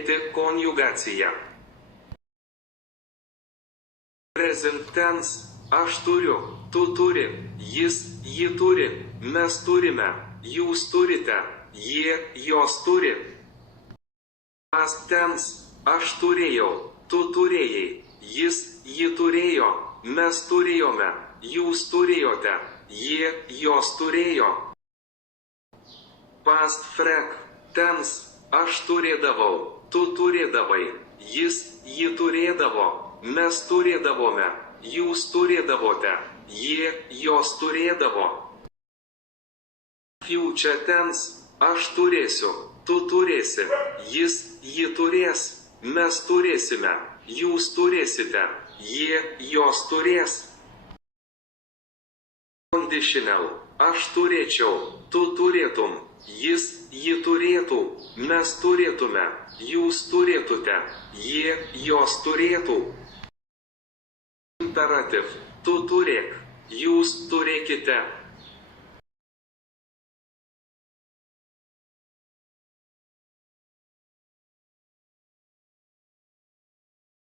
Turėti konjugacija. Present tense. Aš turiu, tu turi, jis, ji turi, mes turime, jūs turite, jie, jos turi. Past tense. Aš turėjau, tu turėjai, jis, ji turėjo, mes turėjome, jūs turėjote, jie, jos turėjo. Past freq tense. Aš turėdavau, tu turėdavai, jis, ji turėdavo, mes turėdavome, jūs turėdavote, jie, jos turėdavo. Future tense. Aš turėsiu, tu turėsi, jis, ji turės, mes turėsime, jūs turėsite, jie, jos turės. Conditional. Aš turėčiau, tu turėtum, jis, ji turėtų, mes turėtume, jūs turėtute, jie, jos turėtų. Imperative. Tu turėk, jūs turėkite,